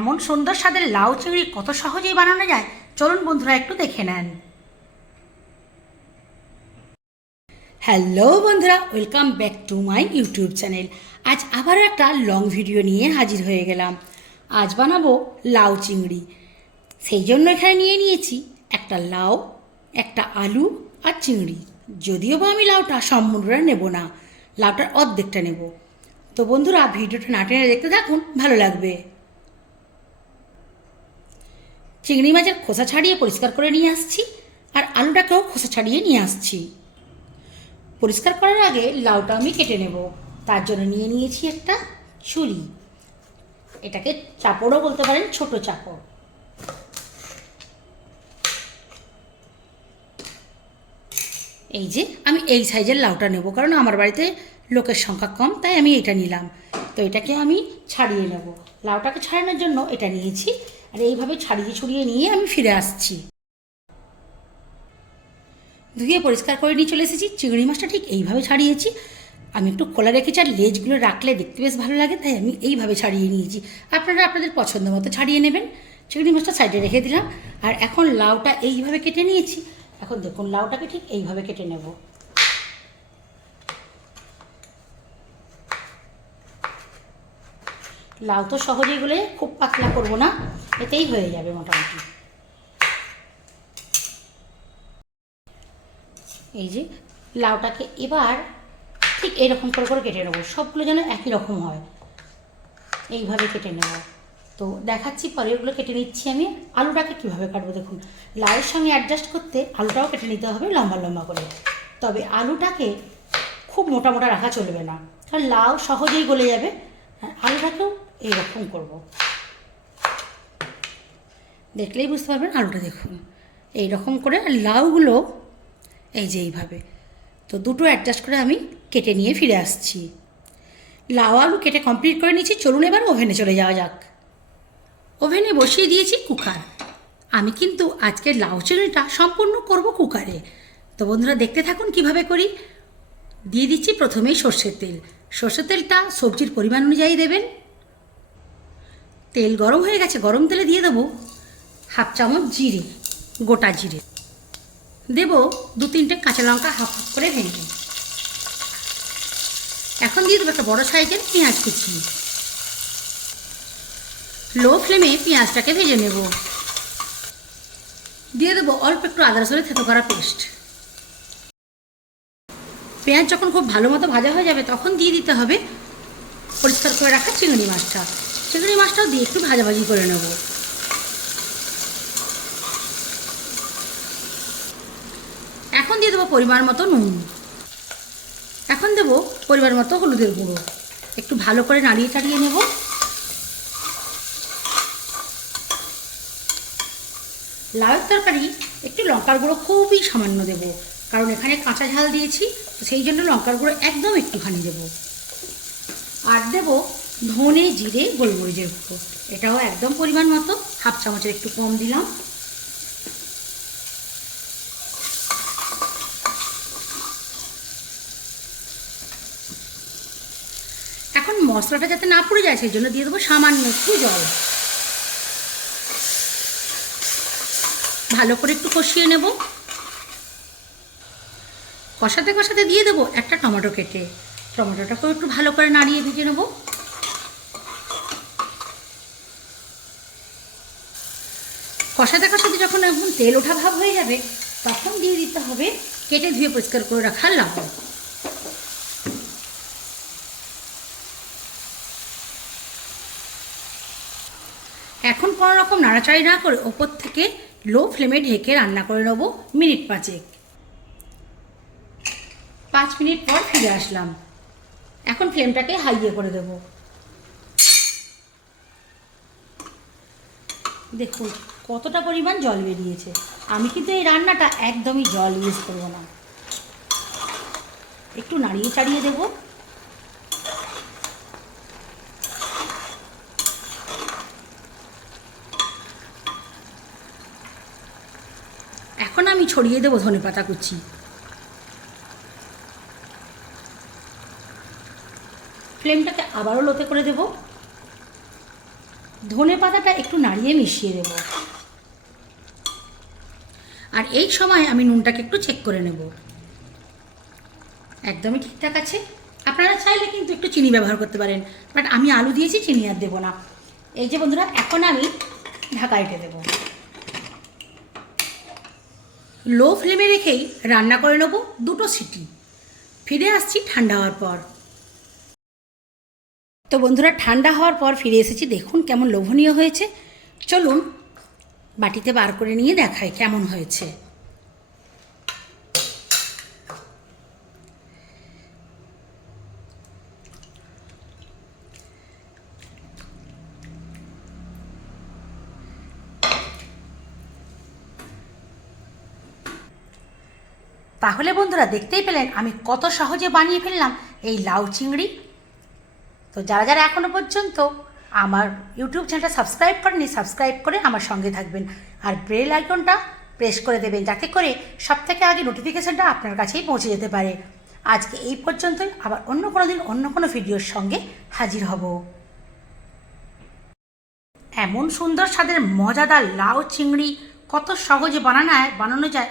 এমন সুন্দর স্বাদের লাউ চিংড়ি কত সহজেই বানানো যায়? চলুন বন্ধুরা, একটু দেখে নেন। হ্যালো বন্ধুরা, welcome back to my YouTube channel. আজ আবারও একটা লং ভিডিও নিয়ে হাজির হয়ে গেলাম। আজ বানাবো লাউ চিংড়ি। সেই জন্য এখানে নিয়ে নিয়েছি একটা লাউ, একটা আলু আর চিংড়ি। যদিও বা আমি লাউটা সম্পূর্ণটা নেব না, লাউটার অর্ধেকটা নেব। তো বন্ধুরা, ভিডিওটা না টেনে দেখতে থাকুন, ভালো লাগবে। চিংড়ি মাছের খোসা ছাড়িয়ে পরিষ্কার করে নিয়ে আসছি আর আলুটাকেও খোসা ছাড়িয়ে নিয়ে আসছি। পরিষ্কার করার আগে লাউটা আমি কেটে নেব। তার জন্য নিয়ে নিয়েছি একটা ছুরি। এটাকে চাপড়ও বলতে পারেন, ছোট চাপড়। এই যে আমি এই সাইজের লাউটা নেব, কারণ আমার বাড়িতে লোকের সংখ্যা কম, তাই আমি এটা নিলাম। তো এটাকে আমি ছাড়িয়ে নেব। লাউটাকে ছাড়ানোর জন্য এটা নিয়েছি। আর এইভাবে ছাড়িয়ে ছড়িয়ে নিয়ে আমি ফিরে আসছি। ধুয়ে পরিষ্কার করে নিয়ে চলে এসেছি। চিংড়ি মাছটা ঠিক এইভাবে ছাড়িয়েছি। আমি একটু খোলা রেখেছি আর লেজগুলো রাখলে দেখতে বেশ ভালো লাগে, তাই আমি এইভাবে ছাড়িয়ে নিয়েছি। আপনারা আপনাদের পছন্দ মতো ছাড়িয়ে নেবেন। চিংড়ি মাছটা সাইডে রেখে দিলাম। আর এখন লাউটা এইভাবে কেটে নিয়েছি। এখন দেখুন, লাউটাকে ঠিক এইভাবে কেটে নেব। লাউ তো সহজেই গলে খুব পাতলা করব না, এতেই হয়ে যাবে মোটামুটি। এই যে লাউটাকে এবার ঠিক এরকম করে করে কেটে নেব, সবগুলো যেন একই রকম হয়। এইভাবে কেটে নেব। তো দেখাচ্ছি, পরে ওগুলো কেটে নিচ্ছি আমি। আলুটাকে কীভাবে কাটবো দেখুন, লাউয়ের সঙ্গে অ্যাডজাস্ট করতে আলুটাও কেটে নিতে হবে লম্বা লম্বা করে। তবে আলুটাকে খুব মোটা মোটা রাখা চলবে না, কারণ লাউ সহজেই গলে যাবে। আলুটাকেও এইরকম করব। দেখলেই বুঝতে পারবেন আলুটা দেখুন। এই রকম করে লাউগুলো এই যে এইভাবে। তো দুটো অ্যাডজাস্ট করে আমি কেটে নিয়ে ফিরে আসছি। লাউ আলু কেটে কমপ্লিট করে নিয়েছি, চলুন এবার ওভেনে চলে যাওয়া যাক। ওভেনে বসিয়ে দিয়েছি কুকার। আমি কিন্তু আজকে লাউ চিংড়িটা সম্পূর্ণ করব কুকারে। তো বন্ধুরা দেখতে থাকুন কীভাবে করি। দিয়ে দিচ্ছি প্রথমেই সর্ষের তেল। সর্ষের তেলটা সবজির পরিমাণ অনুযায়ী দেবেন। তেল গরম হয়ে গেছে, গরম তেলে দিয়ে দেবো হাফ চামচ জিরে, গোটা জিরে। দেব দু তিনটে কাঁচা লঙ্কা হাফ হাফ করে ভেঙে। এখন দিয়ে দেবো একটা বড়ো সাইজের পেঁয়াজ কুচি। লো ফ্লেমে পেঁয়াজটাকে ভেজে নেব। দিয়ে দেবো অল্প একটু আদা রসুনের থেতো করা পেস্ট। পেঁয়াজ যখন খুব ভালো মতো ভাজা হয়ে যাবে, তখন দিয়ে দিতে হবে পরিষ্কার করে রাখা চিংড়ি মাছটা। চিংড়ি মাছটাও দিয়ে একটু ভাজাভাজি করে নেব। এখন দিয়ে দেবো পরিমাণ মতো নুন। এখন দেবো পরিমাণ মতো হলুদের গুঁড়ো। একটু ভালো করে নাড়িয়ে চাড়িয়ে নেব। লাউয়ের তরকারি একটু লঙ্কার গুঁড়ো খুবই সামান্য দেব। কারণ এখানে কাঁচা ঝাল দিয়েছি, তো সেই জন্য লঙ্কার গুঁড়ো একদম একটুখানি দেব। আর দেব ধনে জিরে গোলমরিচের গুঁড়ো। এটাও একদম পরিমাণ মতো, হাফ চামচের একটু কম দিলাম। এখন মশলাটা যাতে না পুড়ে যায়, সেই জন্য দিয়ে দেবো সামান্য একটু জল। ভালো করে একটু কষিয়ে নেব। কষাতে কষাতে দিয়ে দেবো একটা টমেটো কেটে। টমেটোটাকেও একটু ভালো করে নাড়িয়ে ভেজে নেব। কষাতে কষাতে যখন এখন তেল ওঠা ভাব হয়ে যাবে, তখন দিয়ে দিতে হবে কেটে ধুয়ে পরিষ্কার করে রাখা লাউ এখন কোনো রকম নাড়াচাড়ি না করে ওপর থেকে লো ফ্লেমে ঢেকে রান্না করে নেব মিনিট পাঁচেক। পাঁচ মিনিট পর ফিরে আসলাম। এখন ফ্লেমটাকে হাইয়ে করে দেব। দেখুন, কতটা পরিমাণ জল বেরিয়েছে। আমি কিন্তু এই রান্নাটা একদমই জল ইউজ করব না। একটু নাড়িয়ে চাড়িয়ে দেবো। এখন আমি ছড়িয়ে দেবো ধনে পাতা কুচি। ফ্লেমটাকে আবারও লোতে করে দেব। ধনে পাতাটা একটু নাড়িয়ে মিশিয়ে দেব। আর এই সময় আমি নুনটাকে একটু চেক করে নেব। একদমই ঠিকঠাক আছে। আপনারা চাইলে কিন্তু একটু চিনি ব্যবহার করতে পারেন বাট আমি আলু দিয়েছি, চিনি আর দেবো না। এই যে বন্ধুরা, এখন আমি ঢাকা রেখে দেবো। লো ফ্লেমে রেখেই রান্না করে নেব দুটো সিটি। ফিরে আসছি ঠান্ডা হওয়ার পর। তো বন্ধুরা, ঠান্ডা হওয়ার পর ফিরে এসেছি। দেখুন কেমন লোভনীয় হয়েছে। চলুন, বাটিতে বার করে নিয়ে দেখায় কেমন হয়েছে। তাহলে বন্ধুরা, দেখতেই পেলেন আমি কত সহজে বানিয়ে ফেললাম এই লাউ চিংড়ি। তো যারা যারা এখনও পর্যন্ত আমার ইউটিউব চ্যানেলটা সাবস্ক্রাইব করেনি সাবস্ক্রাইব করে আমার সঙ্গে থাকবেন। আর বেল আইকনটা প্রেস করে দেবেন, যাতে করে সব থেকে আগে নোটিফিকেশানটা আপনার কাছেই পৌঁছে যেতে পারে। আজকে এই পর্যন্তই। আবার অন্য কোনো দিন অন্য কোনো ভিডিওর সঙ্গে হাজির হব। এমন সুন্দর স্বাদের মজাদার লাউ চিংড়ি কত সহজে বানানো বানানো যায়।